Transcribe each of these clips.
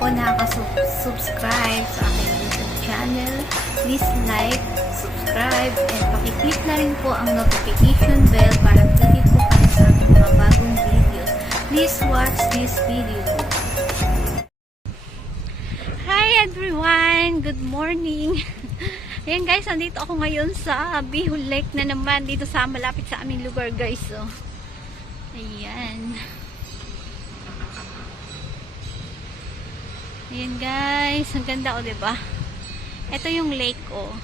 po nakaka-subscribe sa aking YouTube channel, please like, subscribe, and pakiclick na rin po ang notification bell para updated po kayo sa aking mga bagong videos. Please watch this video. Hi everyone! Good morning! Ayan guys, nandito ako ngayon sa Bihul Lake na naman dito sa malapit sa aming lugar guys. So, ayan. Ayan guys, ang ganda o diba? Ito yung lake o.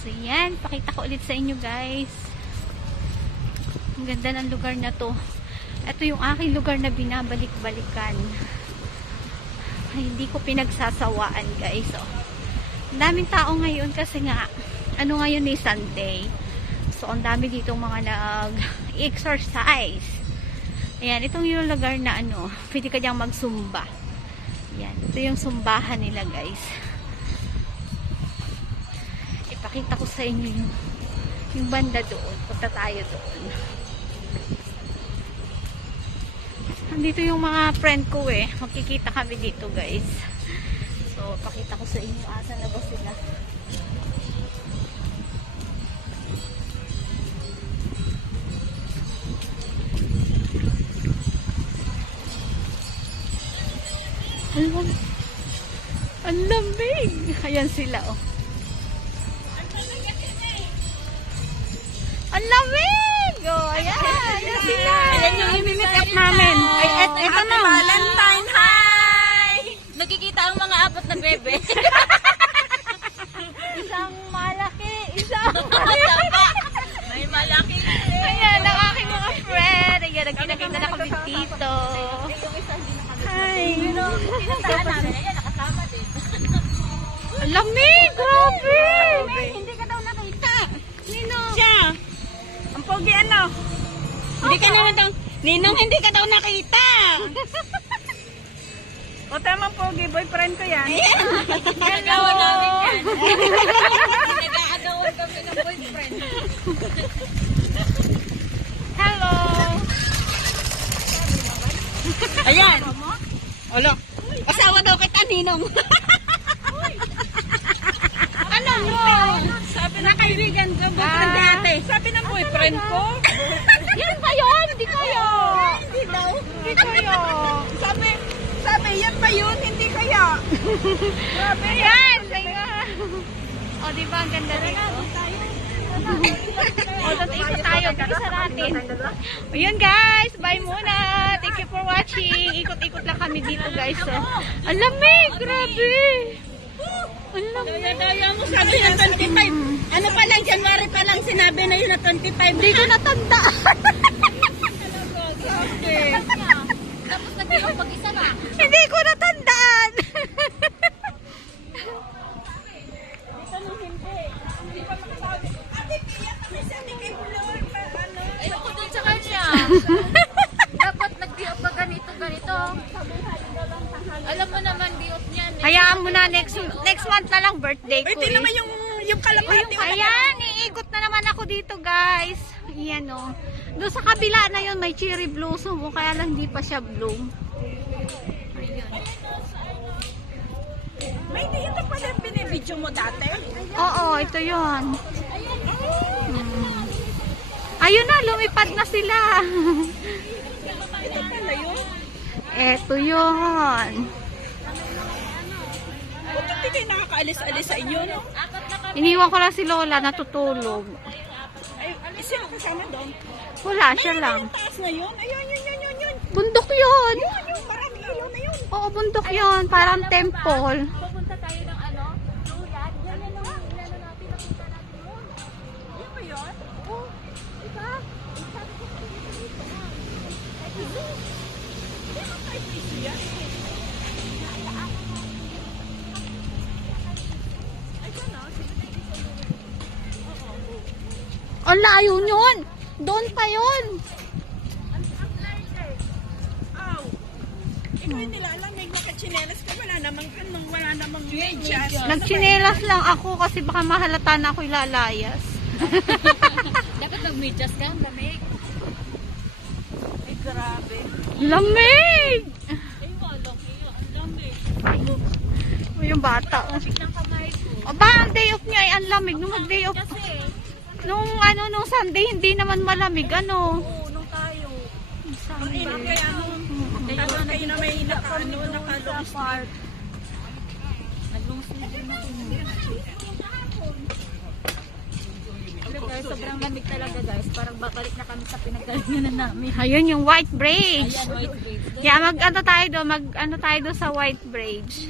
So ayan, pakita ko ulit sa inyo guys. Ang ganda ng lugar na to. Ito yung aking lugar na binabalik-balikan. Ay, hindi ko pinagsasawaan guys. So, ang daming tao ngayon kasi nga, ano ngayon ni Sunday. So, ang dami ditong mga nag-exercise. Ayan, itong yung lugar na ano, pwede ka diyang magsumba. Ayan, ito yung sumbahan nila guys. Ipakita ko sa inyo yung banda doon. Punta tayo doon. Nandito yung mga friend ko eh. Magkikita kami dito guys. So, pakita ko sa inyo asa na ba sila. Ang lamig. Ayan sila oh. Ang lamig! Oh, ayan. Ayan sila. Ayan yung i-meet up namin. Ay, eto na. Valentine, hi! Nakikita ang mga apat na bebe. Isang malaki, isang May malaki. ayan, ang aking mga friend. Ayan, nagkinakita na kami dito. Hi. Pinuntahan namin. Ayan, nakasama din. Ang lamig! Grabe! Hindi ka daw nakita. Nino? Siya. Ang pogi ano? Hindi ka naman daw. Ninong, hindi ka daw nakita. O tamang pogi, boyfriend ko yan. Nagawa namin yan. Nag-aagawan kami ng boyfriend. Hello! Ayan. Olo. Asawa daw kita, Ninong. Ano mo? Sabi na kaibigan ko, boyfriend dati. Sabi ng boyfriend ko, Yan ba yun? Hindi kayo! Hindi daw. Hindi kayo! sabi, yan ba yun? Hindi kaya. Grabe. Ayan! Ayan! O, diba? Ang ganda rin. O, ikot tayo. Isa natin. Ayan guys! Bye muna! Thank you for watching. Ikot-ikot lang kami dito guys. So, ang lamig! Grabe! Ang lamig! Daya mo sabi ng 25. Ano pa lang, January pa lang sinabi na yun na 25. Hindi ko natanda. Okay. Tapos nagbilang pag-isa na. Hindi ko natandaan. Ayoko dun sa kanya. Dapat nag-diop pa ganito. Alam mo naman, diop niyan. Hayaan mo na next month na lang birthday ko. Ito naman yung kalapati. Ayan, iikot na naman ako dito guys. Ayan o. Doon sa kabila na yun may cherry blossom o kaya lang hindi pa siya bloom. Ayun. May hindi ito pala binibidyo mo dati. Oo, ito yun. Ayun na, lumipad na sila. Ito pala yun. Ito yun. Ba't hindi kayo nakakaalis-alis sa inyo, no? Iniwan ko lang si Lola, natutulog. Ay, sino kasama doon? Wala, siya lang. Yung taas na yun. Ayun, yun. Bundok yun. Yung parang ilaw na yun. Oo, bundok yun. Parang temple. Pupunta tayo ng ano? Luyan. Yan ang inano natin. Napunta natin yun. Yan ba yun? Oo. Diba? Sabi ko kanina dito na. Hindi mo tayo piso yan. Ang layo yun. Doon pa yun. Aw. Ikaw nila alam, may nakachinelas ka. Wala namang medyas. Nagchinelas lang ako kasi baka mahalata na ako ilalayas. Dapat nag-medyas ka. Lamig. Ay, grabe. Lamig! Ay, walang iyo. Yung bata. Oh. Ng kamay ko. Aba, ang day off niya ay ang lamig. Nung mag-day off, Kasi, nung Sunday, hindi naman malamig. Ano? oo, nung tayo. Ang init kaya tapos kayo na may nakalong Park. Naglungsod din ako. Guys, sobrang lamig talaga guys. Parang babalik na kami sa pinagalingan namin. Ayun, yung white bridge. Ayan, white braids. Yeah, mag-ano tayo doon. Mag-ano tayo doon sa white bridge.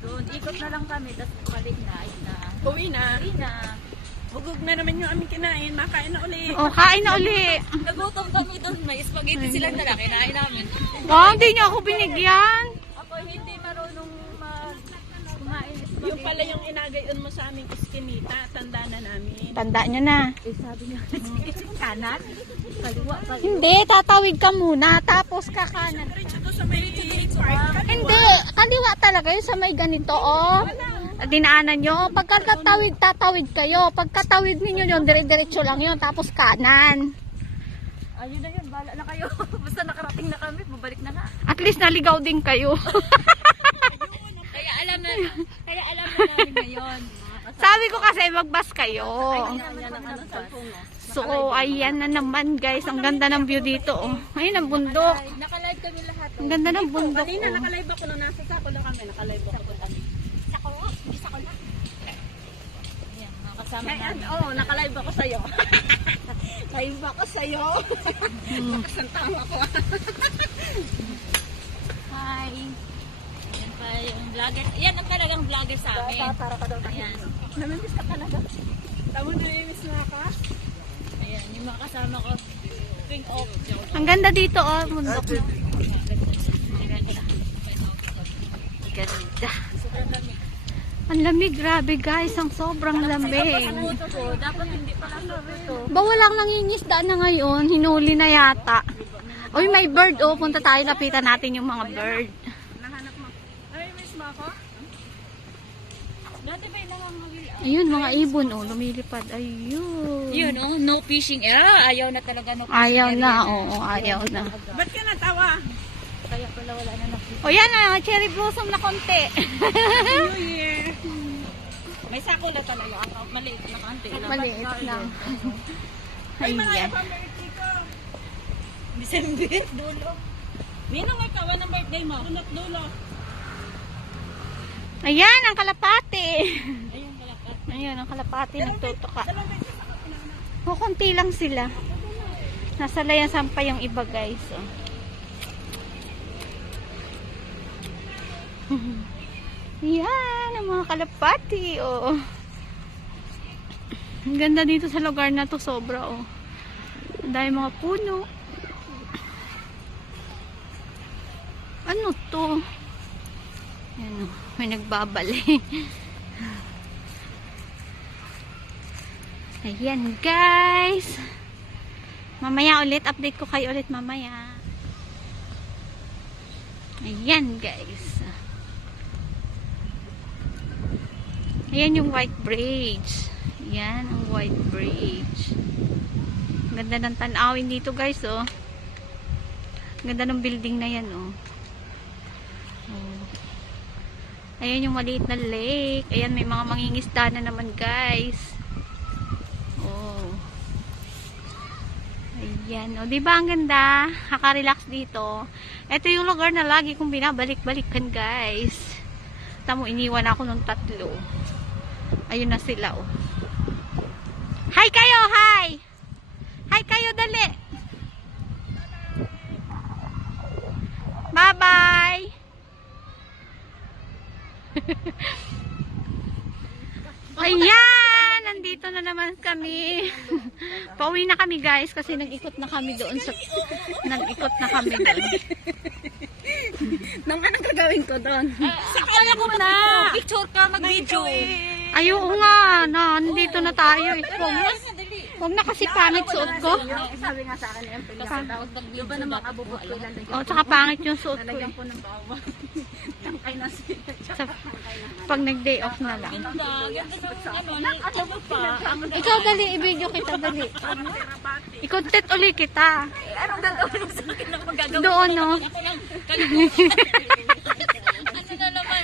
Doon, ikot na lang kami. Tapos balik na. Ay na. Uwi na. Ay na. Hugog na naman yung aming kinain. Makain na uli. Oh, kain na uli. Nagutom kami doon. May spaghetti silang dala. Kinain namin. Oh, hindi niyo ako binigyan. Ako hindi marunong kumain spaghetti. Yung pala yung inagayon mo sa aming iskinita. Tanda na namin. Tanda niyo na. Eh, sabi niya, kanan? Kaliwa, kaliwa. Hindi, tatawid ka muna. Tapos kakanan. Diretso to sa may park. Hindi, kaliwa talaga yun sa may ganito, oh. Dinaanan nyo. Pagkatawid, tatawid kayo. Pagkatawid ninyo yun, dire-diretso lang yun. Tapos kanan. Ayun na yun, bala na kayo. Basta nakarating na kami, babalik na nga. At least naligaw din kayo. Kaya alam na namin ngayon. Sabi ko kasi magbas kayo. Yan ang ano sa So, ayan na naman guys. Ang ganda ng view dito, oh. Ayun ang bundok. Naka-live kami lahat. Ang ganda ng bundok, Kanina oh. nakalive ako nung nasa sako lang kami. Nakalive ako doon kami. Yan, mga kasama Ay, namin. oo, nakalive ako sa'yo. Live ako sa'yo. Nakasantama ko. Hi. Yan pa yung vlogger. Yan ang talagang vlogger sa amin. Para ka daw. Ayan. Namimiss ka talaga. Tamo namimiss na ka? Ayan, yung mga kasama ko. King off. Ang ganda dito, oh. Bundok na. Ganda. Sobrang lamig. Ang lamig, grabe guys. Ang sobrang lamig. Puto ko, dapat hindi pala ito. Ba walang nangingisda na ngayon? Hinuli na yata. Uy, may bird, oh. Punta tayo, lapitan natin yung mga bird. Nahanap mo. Namimiss mo ako? Dati ba yung namamagil? Ayun, mga ibon, oh. Lumilipad. Ayun. Yun, oh, no fishing area. Ayaw na talaga no fishing Ayaw area. na, oo, ayaw na. Ba't ka natawa? Kaya pala wala na nakita. O yan na, cherry blossom na konti. New Year. May sako na talaga. Maliit na kante. Maliit lang. Ay, mga Ayan. pang birthday ko. December, dulo. Ninong ikaw, anong birthday mo? Dunot dulo. Ayan, ang kalapati. Ayun, malakat. Ayun, ang kalapati nagtutuka. Dalawang beses ako pinanganak. O, konti lang sila. Nasa layasan pa yung iba, guys. Oh. Yan, ang mga kalapati. Oh. Ang ganda dito sa lugar na to, sobra. Oh. Ang dami mga puno. Ano to? Yan, oh. May nagbabali. Ayan, guys. Mamaya ulit, update ko kayo ulit mamaya. Ayan, guys. Ayan yung white bridge. Ayan, ang white bridge. Ang ganda ng tanawin dito, guys, oh. Ang ganda ng building na yan, oh. Oh. Ayan yung maliit na lake. Ayan, may mga mangingisda na naman, guys. Oh. Ayan. O, diba ang ganda? Haka-relax dito. Ito yung lugar na lagi kong binabalik-balikan, guys. Tamo, iniwan ako ng 3. Ayun na sila, oh. Hi kayo, hi! Hi kayo, dali! Bye-bye! Ayan! Nandito na naman kami. Pauwi na kami, guys, kasi nag-ikot na kami doon sa... Nag-ikot na kami doon. Nang anong gagawin ko doon? Akala ko na. Picture ka, mag-video. Ayoko nga, nandito na tayo. Huwag na kasi pangit suot ko. Sabi nga sa akin yung Yung ba naman abubot ko ilan O, tsaka pangit yung suot ko. po ng bawang. Tangkay na sila. Pag nag-day off na lang. Ganda ng ano, nakataba pa. Ikaw, dali, i-video kita, dali. I-content ulit kita. Anong gagawin sa akin ng magagawin? Doon, no? Ako lang, kalimutan. Ano na naman?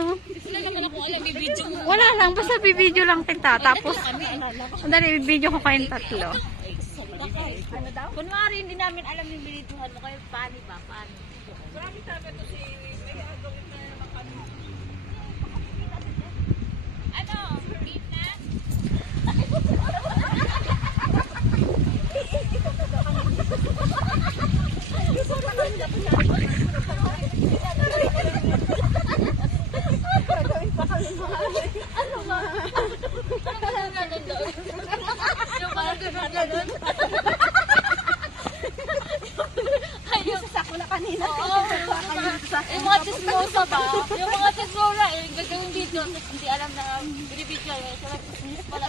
oh. Wala naman ako alam, i-video mo. Wala lang, basta bibideo lang kita. Tapos, andali, bibideo ko kayong tatlo. Kunwari, hindi namin alam yung binituhan mo. Kayo, paano ba? Paano? Marami sabi to si may agawin na naman kami. Ano? Beef na? Yung parang gano'n. Ayun. Sako na kanina. Oo. Yung mga chismosa ba? Yung mga chismosa, gagawin dito. Tapos hindi alam na binibidyo. Sa chismis pala.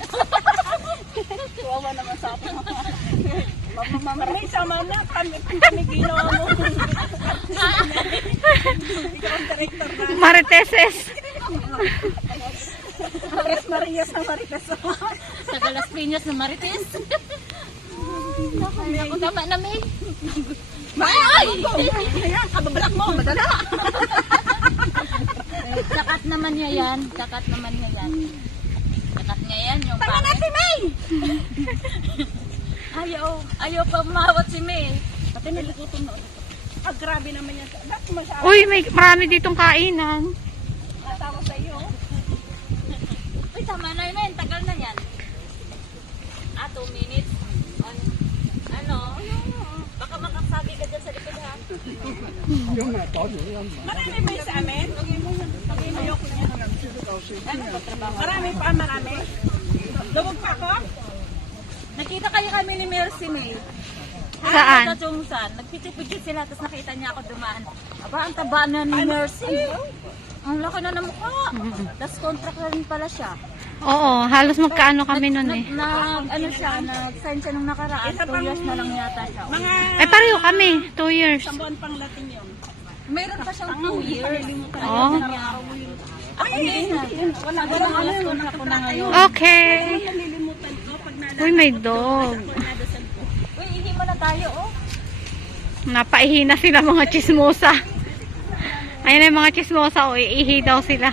Kawawa naman sa akin. Mamay sama na kami ginawa mo. Ikaw ang director na. Mariteses. Maris Maria sa Marites. Sa Galas Piñas na Marites. Ako tama na, May. Ay! Ayan, kababalak mo, madala. Kakat naman niya yan. Kakat naman niya yan. Kakat niya yan. Yung Tama na si May! Ayaw pa umawat si May. Pati nilikutom na ulit. Ah, grabe naman yan. Bakit masyado? Uy, marami ditong kainan. Natawa sa iyo. Uy, tama na yun. Tagal na yan. 2 minutes. Ano? Baka makasabi ka dyan sa likod ha. Marami ba yun sa amin? Ayoko niya. Marami pa, marami. Lubog pa ako? Nakita kayo kami ni Mercy May. Saan? Sa Chungsan. Nagpicit-picit sila, tapos nakita niya ako dumaan. Aba, ang taba na ni Mercy. Ang laki na ng mukha. Tapos contract na rin pala siya. Oo, halos magkaano kami nun eh. Ano siya, nag-sign siya nung nakaraan. 2 years na lang yata siya. Mga Eh, pareho kami. 2 years. isang buwan pang Latin yun. Mayroon pa siyang 2 years. Oh. Ay, hindi. Wala ko lang alam. Contract ko na ngayon. Okay. Nalilimutan ko pag nalala. Uy, may dog. Nadasal ko. Uy, hindi mo na tayo, oh. Napaihi na sila mga chismosa. Ayun na yung mga chismosa. O, iihi daw sila.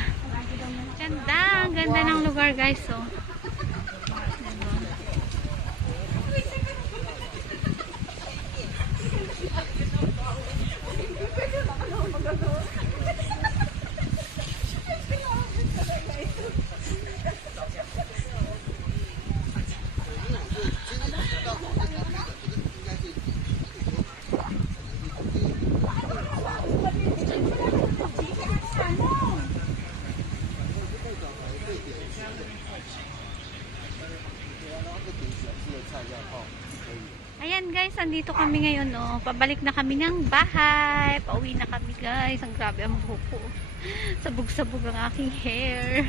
Ganda. Ang ganda ng lugar, guys. Oh. Ayan guys, andito kami ngayon, no. Pabalik na kami ng bahay. Pauwi na kami guys. Ang grabe ang buhok ko. Sabog-sabog ang aking hair.